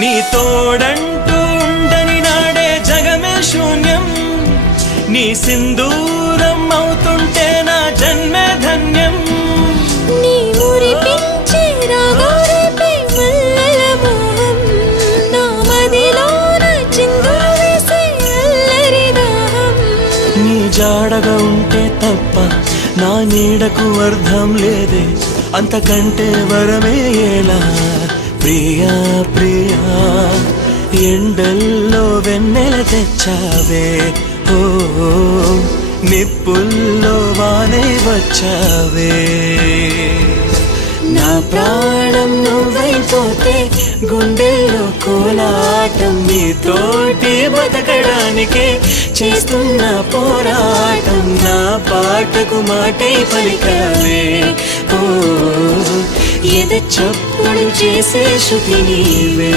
నీ తోడంటూ ఉండని నాడే జగమే శూన్యం, నీ సింధూరం అవుతుంటే నా జన్మే ధన్యం. నీ మురిపించే రాగాలపై మల్లెల మోహం, నా మదిలోన చిందులు వేసే అల్లరి దాహం. నీ జాడగా ఉంటే తప్ప నా నీడకు అర్థం లేదే, అంతకంటే వరమే ఎలా ప్రియా ప్రియా. ఎండల్లో వెన్నెల తెచ్చావే, ఓ నిప్పుల్లో వానే వచ్చావే. నా ప్రాణం నువ్వైపోతే గుండెల్లో కోలాటం, నీతోటి బతకడానికే చేస్తున్న పోరాటం. నా పాటకు మాటే పలికావే, ఓ ఎద చప్పుడు చేసే శృతి నీవే.